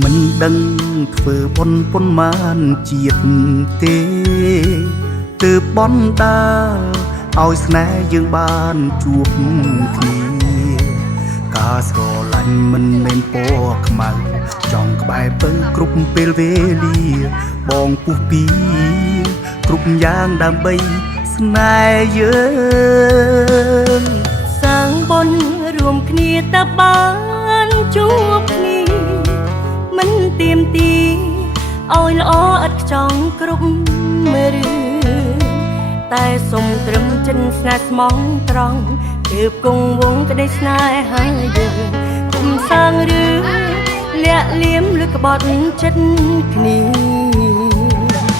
មិនដឹងធ្វើប៉ុនប៉ុន្មានជាតិទេទើបបន់ដាឲ្យស្នេហ៍យើងបានជួបគ្នាការស្រឡាញ់មិនមែនពណ៌ខ្មៅចង់ក្បែរពៅគ្រប់ពេលវេលាបងពុះពីគ្រប់យ៉ាងដើម្បីស្នេហ៍យើងសាងបុណ្យរួមគ្នាតើបានជួបគ្នាមិនទៀមទីឲ្យល្អឥតខ្ចង់គ្រប់រឿងតែសុំត្រឹមចិនស្នេហ៍ស្មងត្រង់ទើបគង់វងក្តីស្នេហាយើងគុំសាងរឿងលាក់លៀមឬក្បត់ចិត្តគ្នា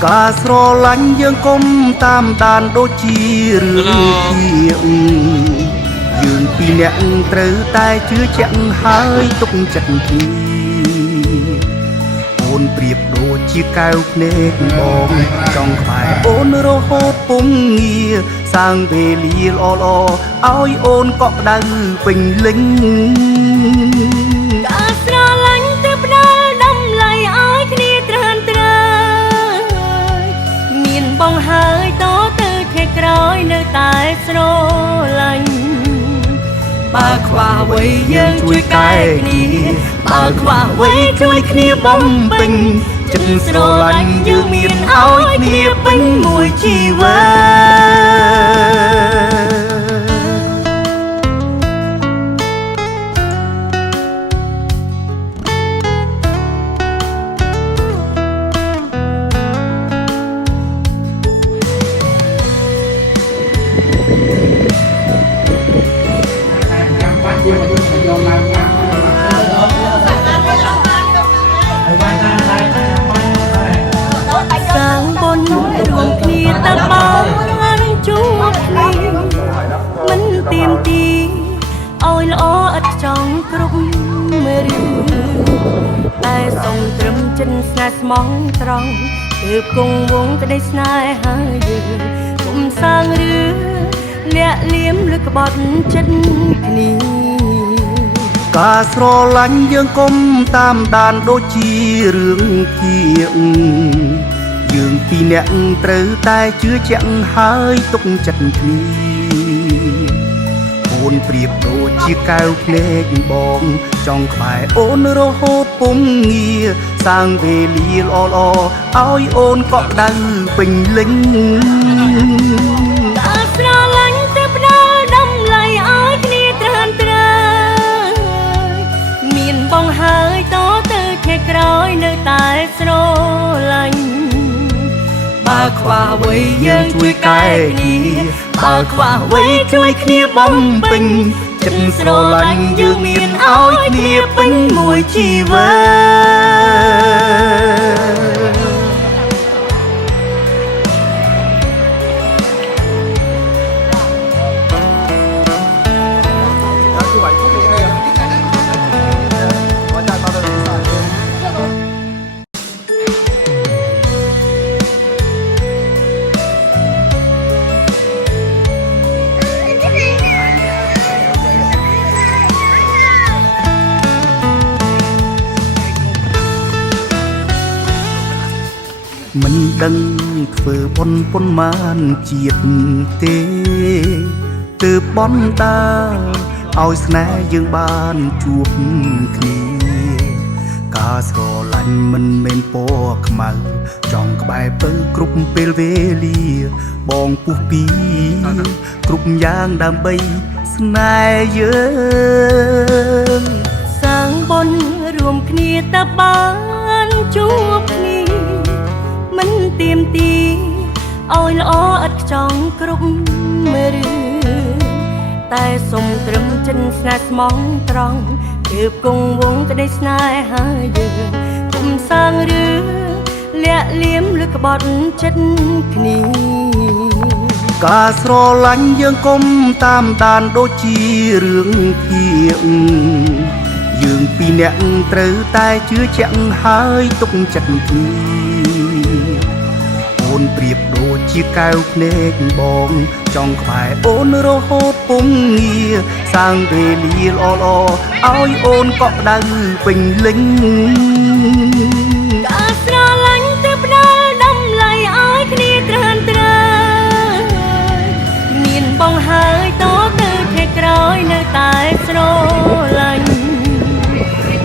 ការស្រឡាញ់យើងគុំតាមដានដូចជារឿងធៀបយើងពីរនាក់ត្រូវតែជឿជាក់ហើយទុកចិត្តគ្នាអូនប្រៀបដូចជាកែវភ្នែកបងចង់ក្បែរអូនរហូតពុំងារសាងវេលាល្អៗឲ្យអូនកក់ក្ដៅពេញលេញការស្រឡាញ់ទើបផ្ដល់តម្លៃឲ្យគ្នាត្រានត្រើយមានបងហើយតទៅថ្ងៃក្រោយនៅតែស្រឡាញ់បើខ្វះអ្វីយើងជួយកែគ្នាបើខ្វះអ្វីជួយគ្នាបំពេញចិត្តស្រឡាញ់យើងមានឲ្យគ្នាពេញមួយជីវិសាងបុណ្យរួមគ្នាតើបានជួបគ្នាមិនទៀមទីឲ្យល្អឥតខ្ចង់គ្រប់រឿងតែសុំត្រឹមចិនស្នេហ៍ស្មងត្រង់ទើបគង់វងក្តីស្នេហាយើងគុំសាងរឿងលាក់លៀមឬក្បត់ចិត្តគ្នាការស្រឡាញ់យើងគុំតាមដានដូចជារឿងធៀបយើងពីរនាក់ត្រូវតែជឿជាក់ហើយទុកចិត្តគ្នាអូនប្រៀបដូចជាកែវភ្នែកបងចង់ក្បែរអូនរហូតពុំងារសាងវេលាល្អៗឲ្យអូនកក់ក្ដៅពេញលេញការស្រឡាញ់ទើបផ្ដល់តម្លៃឲ្យគ្នាត្រានត្រើយមានបងហើយតទៅថ្ងៃក្រោយនៅតែស្រឡាញ់បើខ្វះអ្វីយើងជួយកែគ្នាបើខ្វះអ្វីជួយគ្នាបំពេញចិត្តស្រឡាញ់យើងមានឲ្យគ្នាពេញមួយជីវិមិនដឹងធ្វើប៉ុនប៉ុន្មានជាតិទេទើបបន់ដាឲ្យស្នេហ៍យើងបានជួបគ្នាការស្រឡាញ់មិនមែនពណ៌ខ្មៅចង់ក្បែរពៅគ្រប់ពេលវេលាបងពុះពីគ្រប់យ៉ាងដើម្បីស្នេហ៍យើងសាងបុណ្យរួមគ្នាតើបានជួបគ្នាមិនទៀមទីឲ្យល្អឥតខ្ចង់គ្រប់រឿងតែសុំត្រឹមចិនស្នេហ៍ស្មងត្រង់ទើបគង់វងក្តីស្នេហាយើងគុំសាងរឿងលាក់លៀមឬក្បត់ចិត្តគ្នាការស្រឡាញ់យើងគុំតាមដានដូចជារឿងធៀបយើងពីរនាក់ត្រូវតែជឿជាក់ហើយទុកចិត្តគ្នាអូនប្រៀបដូចជា ជាកៅភ្នែកបងចង់ក្បែរអូនរហូតពុំងារសាងវេលាល្អៗឲ្យអូនកក់ដៅពេញលេញការស្រឡាញ់ទៅផ្ដាល់តម្លៃឲ្យគ្នាត្រានត្រើមានបងហើយតទៅខែក្រោយនៅតែស្រឡាញ់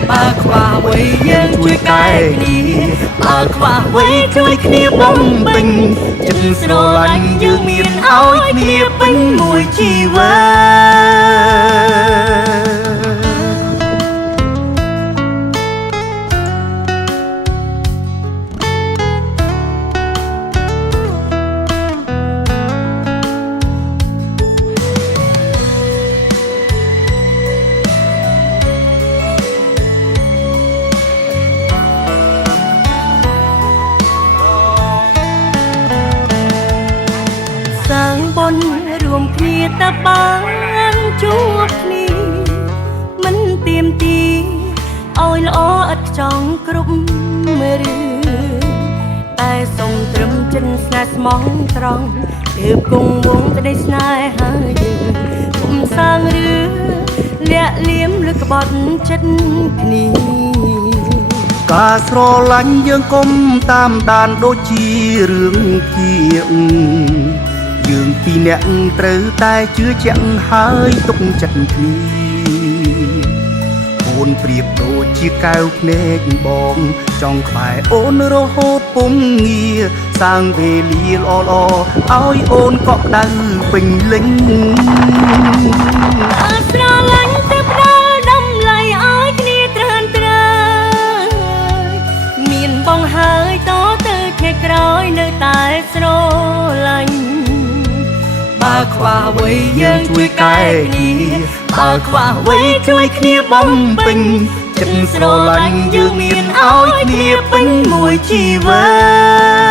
បើខ្វះអ្វីយើងជួយកែគ្នាបើខ្វះអ្វីជួយគ្នាបំពេញចិត្តស្រឡាញ់យើងមានឲ្យគ្នាពេញមួយជីវិតរួមគ្នាតែបានជួបគ្នាមិនទៀមទីឲ្យល្អឥតខ្ចង់គ្រប់រឿងតែសុំត្រឹមចិនស្នេហ៍ស្មោះត្រង់ទើបគង់វងក្តីស្នេហាយើងគុំសាងរឿងលាក់លៀមឬក្បត់ចិត្តគ្នាការស្រឡាញ់យើងគុំតាមដានដូចជារឿងភាគយើងពីរនាក់ត្រូវតែជឿជាក់ហើយទុកចិត្តគ្នាអូនប្រៀបដូចជាកៅភ្នែកបងចង់ក្បែរអូនរហូតពុំងារសាងវេលាល្អៗឲ្យអូនកក់ដៅពេញលេញការស្រឡាញ់ទៅផ្ដាល់តម្លៃឲ្យគ្នាត្រានត្រើមានបងហើយតទៅខែក្រោយនៅតែស្រឡាញ់បើខ្វះអ្វីយើងជួយកែគ្នាបើខ្វះអ្វីជួយគ្នាបំពេញចិត្តស្រឡាញ់យើងមានឲ្យគ្នាពេញមួយជីវិត